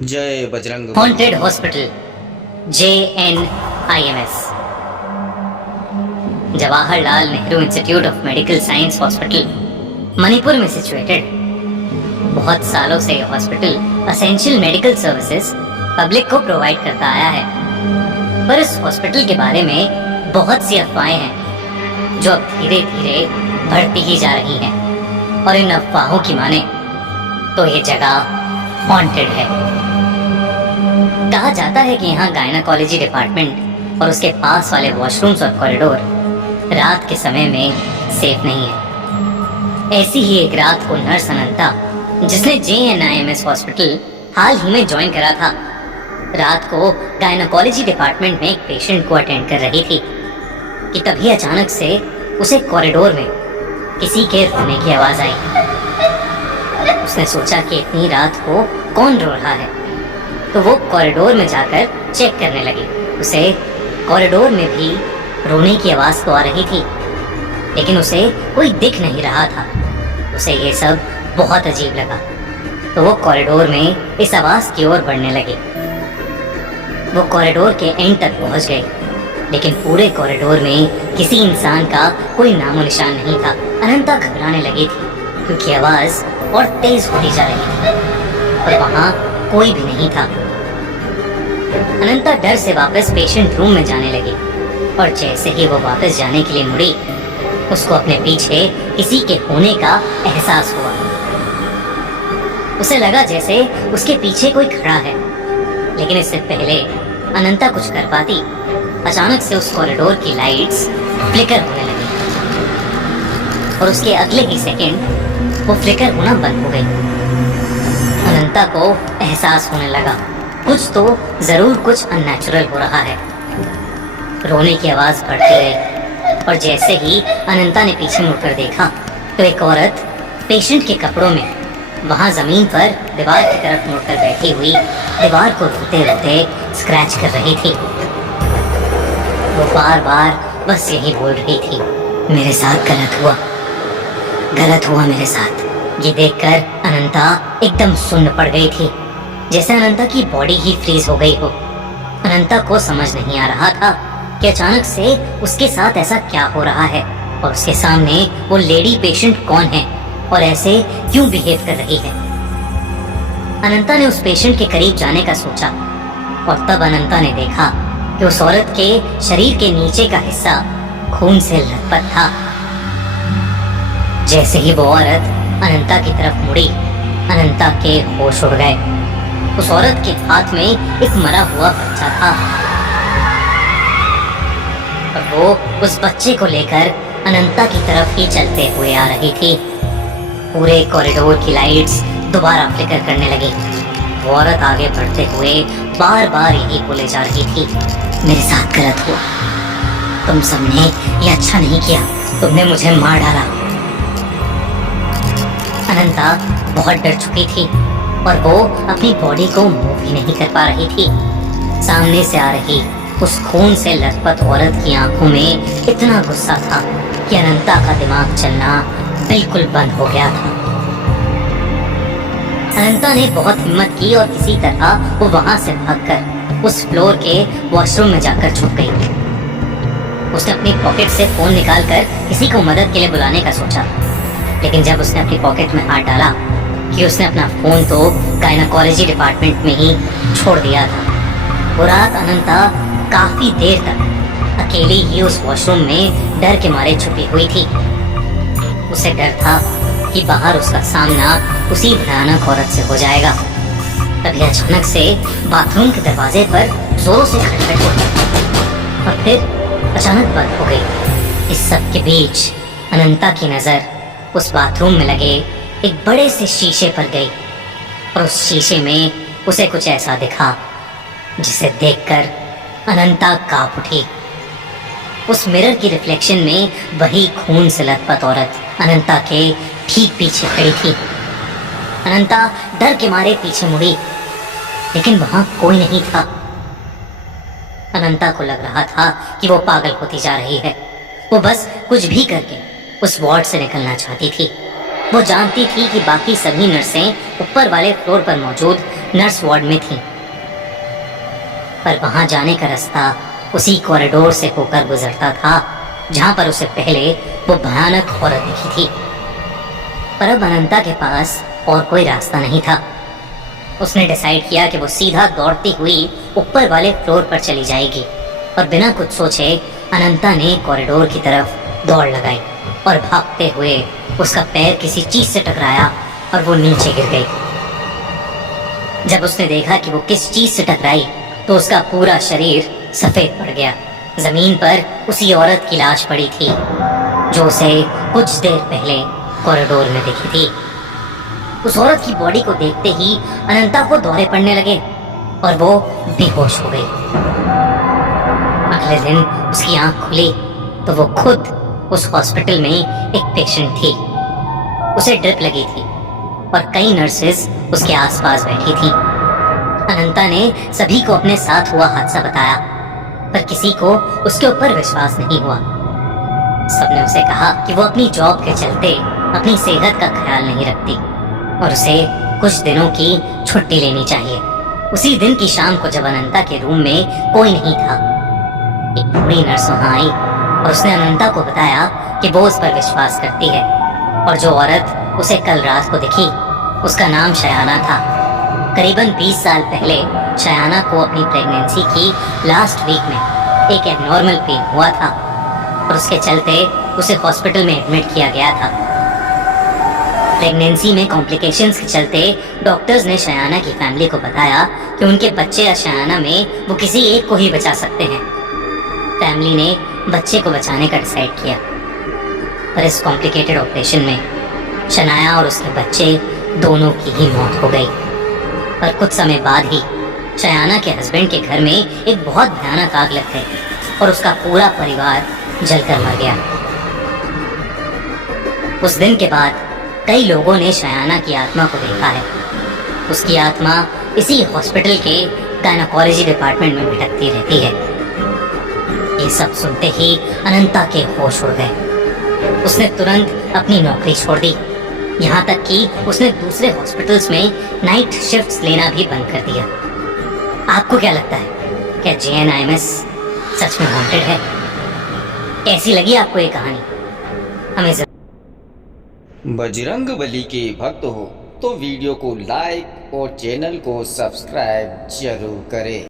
जय Bajrang haunted hospital JNIMS Jawaharlal Nehru institute of medical science hospital Manipur में situated. बहुत सालों से यह hospital essential medical services public को प्रोवाइड करता आया है, पर इस हॉस्पिटल के बारे में बहुत सी अफवाहें हैं जो अब धीरे धीरे बढ़ती ही जा रही हैं, और इन अफवाहों की माने तो ये जगह हॉन्टेड है। कहा जाता है कि यहाँ गायनाकोलॉजी डिपार्टमेंट और उसके पास वाले वॉशरूम्स और कॉरिडोर रात के समय में सेफ नहीं है। ऐसी ही एक रात को नर्स अनंता, जिसने JNIMS हॉस्पिटल हाल ही में ज्वाइन करा था, रात को गायनाकोलॉजी डिपार्टमेंट में एक पेशेंट को अटेंड कर रही थी कि तभी अचानक से उसे कॉरिडोर में किसी के रोने की आवाज आई। उसने सोचा कि इतनी रात को कौन रो रहा है, तो वो कॉरिडोर में जाकर चेक करने लगी। उसे कॉरिडोर में भी रोने की आवाज तो आ रही थी, लेकिन उसे कोई दिख नहीं रहा था। उसे ये सब बहुत अजीब लगा, तो वो कॉरिडोर में इस आवाज की ओर बढ़ने लगी। वो कॉरिडोर के एंड तक पहुंच गई, लेकिन पूरे कॉरिडोर में किसी इंसान का कोई नामो निशान नहीं था। अनंता घबराने लगी थी क्योंकि आवाज और तेज होती जा रही थी और वहां कोई भी नहीं था। अनंता डर से वापस पेशेंट रूम में जाने लगी, और जैसे ही वो वापस जाने के लिए मुड़ी, उसको अपने पीछे किसी के होने का एहसास हुआ। उसे लगा जैसे उसके पीछे कोई खड़ा है, लेकिन इससे पहले अनंता कुछ कर पाती, अचानक से उस कॉरिडोर की लाइट्स फ्लिकर होने लगी, और उसके अगले ही सेकंड वो फ्लिकर होना बंद हो गई। अनंता को एहसास होने लगा कुछ तो जरूर कुछ अननेचुरल हो रहा है। रोने की आवाज बढ़ती गई, और जैसे ही अनंता ने पीछे मुड़कर देखा तो एक औरत पेशेंट के कपड़ों में वहां जमीन पर दीवार की तरफ मुड़कर बैठी हुई दीवार को रोते रोते स्क्रैच कर रही थी। वो बार बार बस यही बोल रही थी, मेरे साथ गलत हुआ मेरे साथ। ये देखकर अनंता एकदम सुन्न पड़ गई थी, जैसे अनंता की बॉडी ही फ्रीज हो गई हो। अनंता को समझ नहीं आ रहा था कि अचानक से उसके साथ ऐसा क्या हो रहा है, और उसके सामने वो लेडी पेशेंट कौन है और ऐसे क्यों बिहेव कर रही है। अनंता ने उस पेशेंट के करीब जाने का सोचा, और तब अनंता ने देखा कि उस औरत के शरीर के नीचे का हिस्सा खून से लथपथ था। जैसे ही वो औरत अनंता की तरफ मुड़ी, अनंता के होश उड़ गए। उस औरत के हाथ में एक मरा हुआ बच्चा था, और वो उस बच्चे को लेकर अनंता की तरफ ही चलते हुए आ रही थी। पूरे कॉरिडोर की लाइट्स दोबारा फ्लिकर करने लगी। वो औरत आगे बढ़ते हुए बार बार यही बोले जा रही थी, मेरे साथ गलत हुआ, तुम सबने ये अच्छा नहीं किया, तुमने मुझे मार डाला। अनंता बहुत डर चुकी थी, और वो अपनी बॉडी को मूव भी नहीं कर पा रही थी। सामने से आ रही उस खून से लथपथ औरत की आंखों में इतना गुस्सा था कि अनंता का दिमाग चलना बिल्कुल बंद हो गया था। अनंता ने बहुत हिम्मत की और किसी तरह वो वहां से भागकर उस फ्लोर के वॉशरूम में जाकर छुप गई। उसने अपनी पॉकेट से फोन निकालकर किसी को मदद के लिए बुलाने का सोचा, लेकिन जब उसने अपनी पॉकेट में हाथ डाला कि उसने अपना फोन तो गायनाकोलॉजी डिपार्टमेंट में ही छोड़ दिया था। वो रात अनंता काफी देर तक अकेली ही उस वॉशरूम में डर के मारे छुपी हुई थी। उसे डर था कि बाहर उसका सामना उसी भयानक औरत से हो जाएगा। तभी अचानक से बाथरूम के दरवाजे पर जोरों से खटखट हुई, और फिर अचानक बंद हो गई। इस सब के बीच अनंता की नजर उस बाथरूम में लगे एक बड़े से शीशे पर गई, और उस शीशे में उसे कुछ ऐसा दिखा जिसे देखकर अनंता कांप उठी। उस मिरर की रिफ्लेक्शन में वही खून से लथपथ औरत अनंता के ठीक पीछे खड़ी थी। अनंता डर के मारे पीछे मुड़ी, लेकिन वहां कोई नहीं था। अनंता को लग रहा था कि वो पागल होती जा रही है। वो बस कुछ भी करके उस वार्ड से निकलना चाहती थी, वो जानती थी कि बाकी सभी नर्सें ऊपर वाले फ्लोर पर मौजूद नर्स वार्ड में थीं, पर वहां जाने का रास्ता उसी कॉरिडोर से होकर गुजरता था जहां पर उसे पहले वो भयानक औरत दिखी थी। पर अब अनंता के पास और कोई रास्ता नहीं था। उसने डिसाइड किया कि वो सीधा दौड़ती हुई ऊपर वाले फ्लोर पर चली जाएगी, और बिना कुछ सोचे अनंता ने कॉरिडोर की तरफ दौड़ लगाई और भागते हुए उसका पैर किसी चीज से टकराया और वो नीचे गिर गई। जब उसने देखा कि वो किस चीज से टकराई तो उसका पूरा शरीर सफेद पड़ गया। जमीन पर उसी औरत की लाश पड़ी थी जो उसे कुछ देर पहले कॉरिडोर में दिखी थी। उस औरत की बॉडी को देखते ही अनंता को दौरे पड़ने लगे और वो बेहोश हो गई। अगले दिन उसकी आंख खुली तो वो खुद उस हॉस्पिटल में एक पेशेंट थी। उसे ड्रिप लगी थी और कई नर्सेस उसके आसपास बैठी थी। अनंता ने सभी को अपने साथ हुआ हादसा बताया, पर किसी को उसके ऊपर विश्वास नहीं हुआ। सबने उसे कहा कि वो अपनी जॉब के चलते अपनी सेहत का ख्याल नहीं रखती और उसे कुछ दिनों की छुट्टी लेनी चाहिए। उसी दिन की शाम को जब अनंता के रूम में कोई नहीं था, एक बूढ़ी नर्स वहां आई और उसने अनंता को बताया कि वो उस पर विश्वास करती है और जो औरत उसे कल रात को दिखी उसका नाम शयाना था। करीबन 20 साल पहले शयाना को अपनी प्रेगनेंसी की लास्ट वीक में एक एबनॉर्मल पेन हुआ था और उसके चलते उसे हॉस्पिटल में एडमिट किया गया था। प्रेगनेंसी में कॉम्प्लिकेशंस के चलते डॉक्टर्स ने शयाना की फैमिली को बताया कि उनके बच्चे या शयाना में वो किसी एक को ही बचा सकते हैं। फैमिली ने बच्चे को बचाने का डिसाइड किया, पर इस कॉम्प्लिकेटेड ऑपरेशन में शनाया और उसके बच्चे दोनों की ही मौत हो गई। पर कुछ समय बाद ही शयाना के हस्बैंड के घर में एक बहुत भयानक आग लग गई और उसका पूरा परिवार जलकर मर गया। उस दिन के बाद कई लोगों ने शयाना की आत्मा को देखा है। उसकी आत्मा इसी हॉस्पिटल के गायनेकोलॉजी डिपार्टमेंट में भटकती रहती है। ये सब सुनते ही अनंता के होश उड़ गए। उसने तुरंत अपनी नौकरी छोड़ दी, यहाँ तक कि उसने दूसरे हॉस्पिटल्स में नाइट शिफ्ट्स लेना भी बंद कर दिया। आपको क्या लगता है, क्या JNIMS सच में हॉन्टेड है? कैसी लगी आपको ये कहानी? हमें बजरंगबली के भक्त हो तो वीडियो को लाइक और चैनल को सब्सक्राइब जरूर करें।